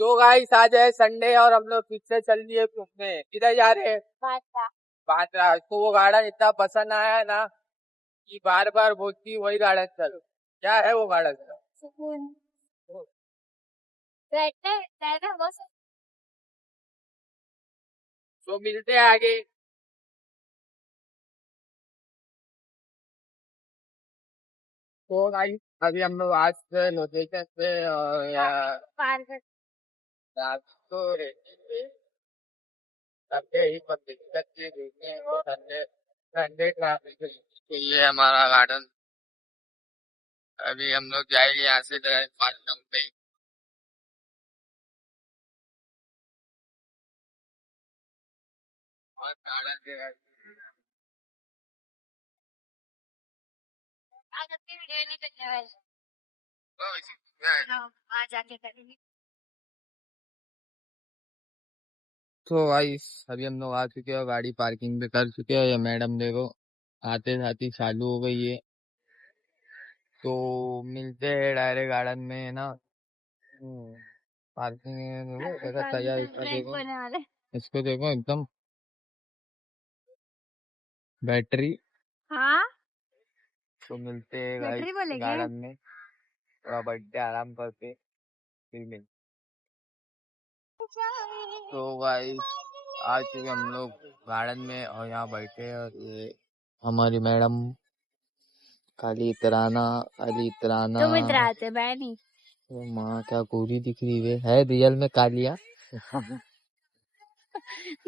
तो गाइस आज है संडे और हम लोग फिर से चल दिए घूमने। किधर जा रहे हैं? बांद्रा। इसको वो गार्डन इतना पसंद आया है ना कि बार बार बोलती वही गार्डन चल। क्या है वो गार्डन? तो मिलते हैं आगे। तो गाइस अभी हम लोग आज से लोकेशन पे रात को रहने पे सबके ही पर दिक्कत से देखने को संडे संडे ट्रैफिक तो ये हमारा गार्डन। अभी हम लोग जाएंगे यहाँ से पार्क पे। और गार्डन वीडियो नहीं करने वाले। जाके करेंगे। तो गाइस अभी हम लोग आ चुके हैं, गाड़ी पार्किंग पे कर चुके हैं। ये मैडम देखो आते साथ ही चालू हो गई है। तो मिलते हैं डायरेक्ट गार्डन में ना। पार्किंग देखो तैयार इसका देखो, इसको देखो एकदम बैटरी। हाँ तो मिलते हैं गाइस गार्डन में, थोड़ा बैठते आराम करके फिर मिलते। तो गाइस आज चुके हम लोग गार्डन में और यहाँ बैठे हैं और ये हमारी मैडम काली इतराना तुम इतराते बैनी। तो माँ क्या गोरी दिख रही है रियल में कालिया।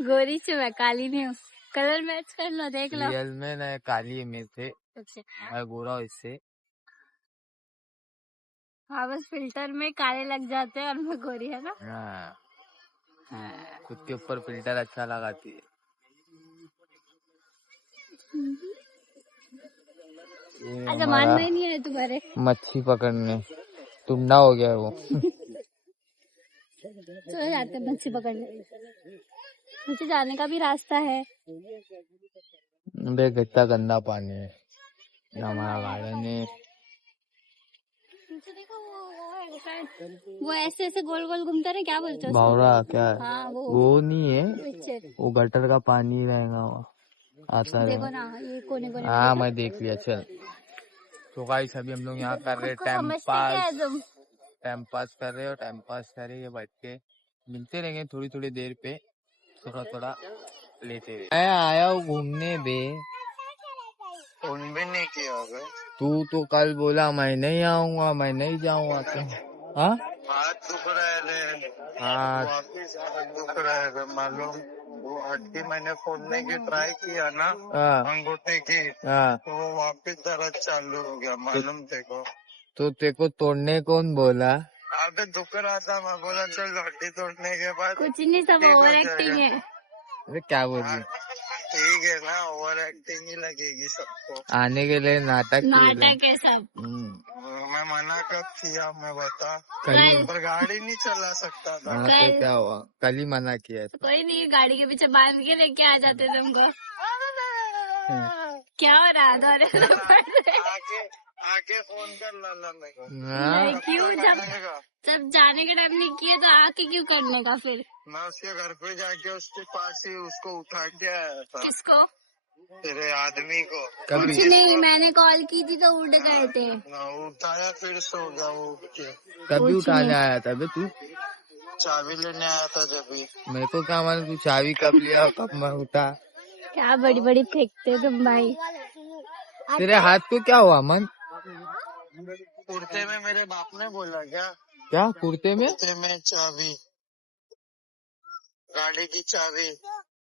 गोरी से मैं काली नहीं हूँ, कलर मैच कर लो देख लो। रियल में न काली में से मैं गोरा इससे। हाँ बस फिल्टर में काले लग जाते हैं और मैं गोरी है ना। हाँ खुद के ऊपर फिल्टर अच्छा लगाती है। अच्छा मान में नहीं है तुम्हारे मच्छी पकड़ने तुम ना हो गया वो। तो जाते मच्छी पकड़ने, मुझे जाने का भी रास्ता है। देख कितना गंदा पानी है, हमारा गार्डन है। वो ऐसे ऐसे गोल गोल घूमता रहे, क्या बोलते हो? भौरा क्या है? हाँ, वो नहीं है, वो गटर का पानी रहेगा वो आता देखो ना ये कोने कोने। हाँ मैं देख लिया चल। तो गाइस अभी हम लोग यहाँ कर रहे टाइम पास कर रहे हो, टाइम पास कर रहे बैठ के। मिलते रहेंगे थोड़ी थोड़ी देर पे, थोड़ा थोड़ा लेते रहे। मैं आया हूँ घूमने बे, फोन भी नहीं किया होगा। तू तो कल बोला मैं नहीं आऊंगा, मैं नहीं जाऊंगा। हाँ हाथ दुख रहे थे, वापिस दुख रहे थे मालूम। वो हड्डी मैंने खोलने की ट्राई किया ना अंगूठे की, तो वो वापिस दर्द चालू हो गया मालूम तेको। तो तेको तोड़ने कौन बोला? अबे दुख रहा था, मैं बोला चल हड्डी तोड़ने के बाद कुछ नहीं, सब ओवर एक्टिंग है। अरे क्या बोल रही? ठीक है ना, ओवर एक्टिंग ही लगेगी सबको। आने के लिए नाटक है सब। मैं मना कब किया मैं बता? पर गाड़ी नहीं चला सकता था। तो क्या हुआ? कल ही मना किया। कोई नहीं, गाड़ी के पीछे बांध के लेके आ जाते तुमको। क्या हो रहा है? आके फोन कर लाला मेरे को। क्यों? जब जाने के टाइम नहीं किए तो आके क्यों करने का फिर? मैं उसके घर पे जाके उसके पास ही उसको उठा के आया था। किसको? तेरे आदमी को। कुछ नहीं, मैंने कॉल की थी तो उठ गए थे। उठाया फिर सो गया वो उठ के। कभी उठाने आया था बे तू? चाबी लेने आया था जब। मेरे को क्या मालूम तू चाबी कब लिया कब मैं उठा। क्या बड़ी बड़ी फेंकते तुम भाई। तेरे हाथ को क्या हुआ मन? कुर्ते में मेरे बाप ने बोला क्या? क्या कुर्ते में? कुर्ते में चाबी, गाड़ी की चाबी।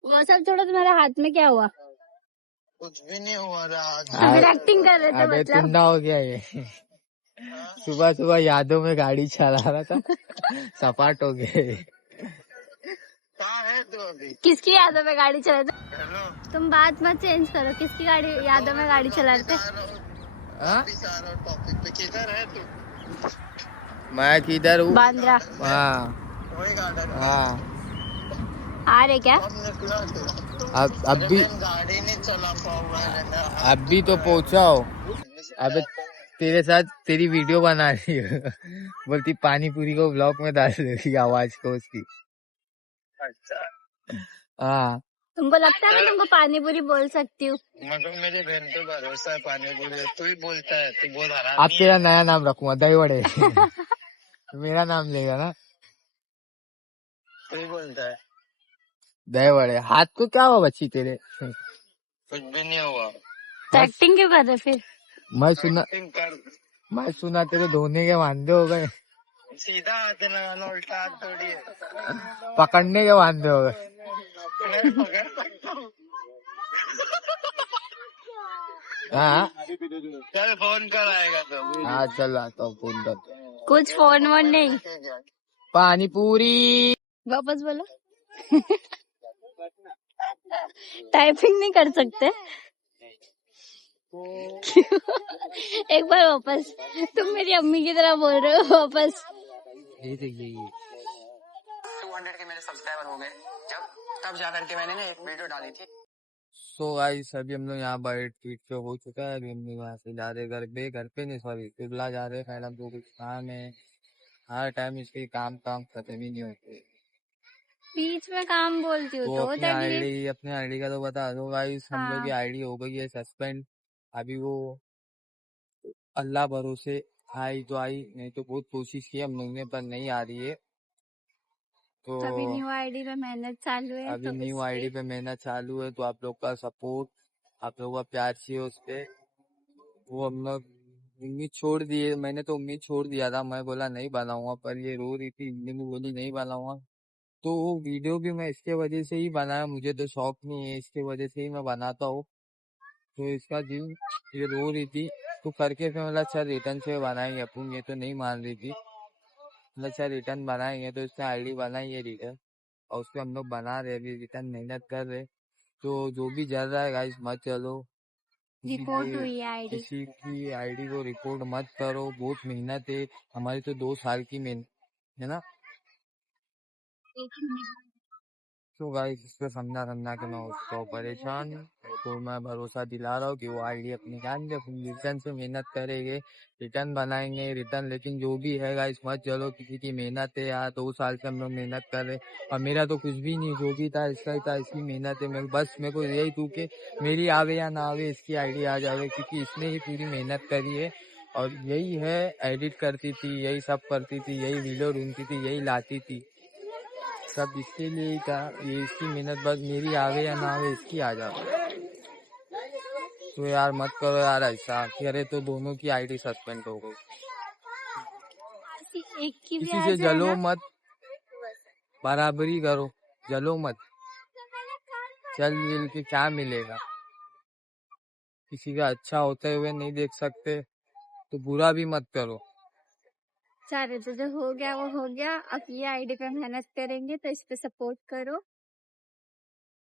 वो सब छोड़ो, तुम्हारे हाथ में क्या हुआ? कुछ भी नहीं हुआ रहा। एक्टिंग कर रहे थे मतलब। टुंडा हो गया ये। सुबह सुबह यादों में गाड़ी चला रहा था, सपाट हो गए। कहाँ है तू अभी? किसकी यादों में गाड़ी चला रहे? तुम बात मत चेंज करो, किसकी गाड़ी यादों में गाड़ी चला रहे थे? टॉपिक पे किधर है तू? मैं किधर हूँ? बांद्रा। हाँ वही गार्डन। हाँ आ रहे क्या? अब भी गाड़ी नहीं चला पाऊंगा। अब भी तो पहुँचाओ। अबे तेरे साथ तेरी वीडियो बना रही है। बोलती पानी पूरी को ब्लॉग में डाल रही आवाज को उसकी। अच्छा हाँ। तुमको लगता है मैं तुमको पानी पूरी बोल सकती हूँ? मतलब मेरी बहन पे भरोसा है, पानी पूरी तू ही बोलता है, तू बोल रहा। अब तेरा नया नाम रखूंगा दही वड़े। मेरा नाम लेगा ना, तू ही बोलता है दही वड़े। हाथ को क्या हुआ बच्ची तेरे? कुछ भी नहीं हुआ। तो एक्टिंग क्यों कर रहे फिर? मैं सुना तेरे धोने के वांदे हो गए। सीधा हाथ लगाना, उल्टा हाथ थोड़ी है। पकड़ने के वांदे हो गए। हाँ चल फोन कर आएगा तो। हाँ चल आता हूँ, फोन कर। कुछ फोन वोन नहीं। पानी पूरी वापस बोलो। टाइपिंग नहीं कर सकते? एक बार वापस। तुम मेरी अम्मी की तरह बोल रहे हो, वापस। ये देखिए 200 के मेरे सब्सक्राइबर हो गए तब जाकर के मैंने एक वीडियो डाली थी। सो गाइस अभी हम लोग यहाँ बैठ पीट के हो चुका है। अभी हम लोग यहाँ से जा रहे घर पे नहीं सॉरी कुबला जा रहे हैं। हम लोग कुछ काम है, हर टाइम इसके काम खत्म ही नहीं होते। बीच में काम बोलती हूँ तो तो अपने आईडी का तो बता दो गाइस। हम लोग की हाँ। आईडी हो गई है सस्पेंड। अभी वो अल्लाह भरोसे आई तो आई, नहीं तो बहुत कोशिश की हम लोग ने पर नहीं आ रही है। तो अभी न्यू आईडी पे मेहनत चालू है। अभी तो न्यू आईडी पे मेहनत चालू है, तो आप लोग का सपोर्ट, आप लोग का प्यार चाहिए उस पे। वो हम लोग उम्मीद छोड़ दिए, मैंने तो उम्मीद छोड़ दिया था। मैं बोला नहीं बनाऊंगा, पर ये रो रही थी, हिंदी में बोली नहीं बनाऊंगा। तो वो वीडियो भी मैं इसके वजह से ही बनाया, मुझे तो शौक नहीं है, इसके वजह से ही मैं बनाता हूँ। तो इसका दिल, ये रो रही थी तो करके फिर मतलब अच्छा रिटर्न से बनाएंगे अपन। ये तो नहीं मान रही थी, मतलब अच्छा रिटर्न बनाएंगे। तो इसने आईडी बनाई है रिटर्न, और उसको हम लोग बना रहे अभी रिटर्न, मेहनत कर रहे। तो जो भी जल रहा है गाइस मत चलो, रिपोर्ट हुई है आईडी। किसी की आईडी को रिपोर्ट मत करो, बहुत मेहनत है हमारी, तो 2 साल की मेहनत है ना। तो गाइस इसको समझा के मैं उसको परेशान, तो मैं भरोसा दिला रहा हूँ कि वो आईडी अपनी जान दे, रिटर्न से मेहनत करेंगे, रिटर्न बनाएंगे रिटर्न। लेकिन जो भी है गाइस मत चलो, किसी की मेहनत है यार, 2 साल से हम लोग मेहनत कर रहे। और मेरा तो कुछ भी नहीं, जो भी था इसका ही था, इसकी मेहनत है। मैं बस मेरे को यही तू के मेरी आवे या ना आवे, इसकी आईडी आ जावे, क्योंकि इसने ही पूरी मेहनत करी है। और यही है, एडिट करती थी, यही सब करती थी, यही वीडियो ढूंढती थी, यही लाती थी, सब इसके लिए ही था। ये इसकी मेहनत, बस मेरी आवे या ना आवे इसकी आ जावे। तो यार मत करो यार ऐसा, अरे तो दोनों की आईडी सस्पेंड हो गई। एक की भी किसी आ से जाए जलो ना। मत, बराबरी करो, जलो मत। चल मिल के क्या मिलेगा? किसी का अच्छा होते हुए नहीं देख सकते, तो बुरा भी मत करो। सारे तो जो हो गया वो हो गया। अब ये आईडी पे मेहनत करेंगे, तो इस पे सपोर्ट करो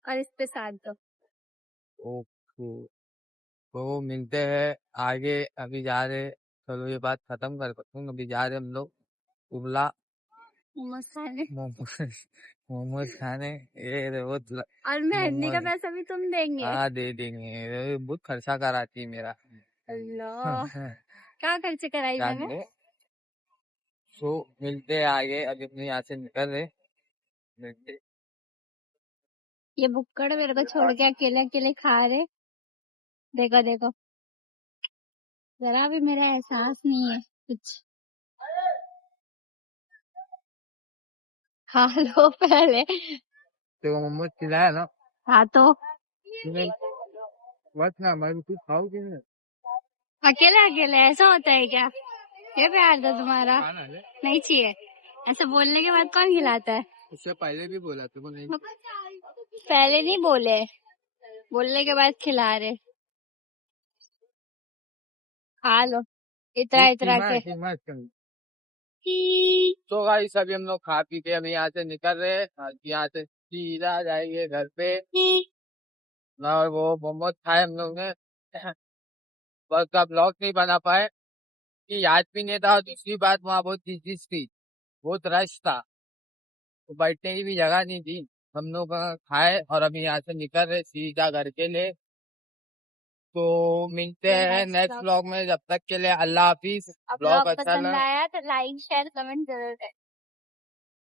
और इस पे साथ दो। ओके, तो मिलते हैं आगे। अभी जा रहे, चलो ये बात खत्म कर सकते हैं। अभी जा रहे हम लोग उबला मोमोज खाने। मोमोज खाने। ये बहुत और मेहंदी का मोमोज, पैसा भी तुम देंगे? हाँ दे देंगे, बहुत खर्चा कराती है मेरा। अल्लाह, क्या खर्चे कराई मैंने? तो मिलते हैं आगे, अभी अपने यहाँ से निकल रहे, मिलते। ये बुक्कड़ मेरे को छोड़ के अकेले अकेले खा रहे। देखो देखो, जरा भी मेरा एहसास नहीं है कुछ। खा लो पहले। तो मोमोज खिलाया ना, हाँ तो बस ना मैं कुछ खाऊंगी नहीं। अकेले अकेले ऐसा होता है क्या? ये प्यार था तुम्हारा? नहीं चाहिए। ऐसे बोलने के बाद कौन खिलाता है? उससे पहले भी बोला तुमको नहीं। पहले नहीं बोले, बोलने के बाद खिला रहे। खा लो इतना इतना के। तो गाइस अभी हम लोग खा पी के अभी यहाँ से निकल रहे हैं, यहाँ से सीधा जाएंगे घर पे। और वो मोमोज खाए हम लोग ने, बस का ब्लॉग नहीं बना पाए कि याद भी नहीं था। और दूसरी बात, वहाँ बहुत बिजी थी, बहुत रश था, तो बैठने की भी जगह नहीं थी। हम लोग खाए और अभी यहाँ से निकल रहे सीधा घर के लिए। तो मिलते हैं नेक्स्ट ब्लॉग में, जब तक के लिए अल्लाह हाफिज। ब्लॉग ब्लॉग अच्छा पसंद लगा आया तो लाइक शेयर कमेंट जरूर करें।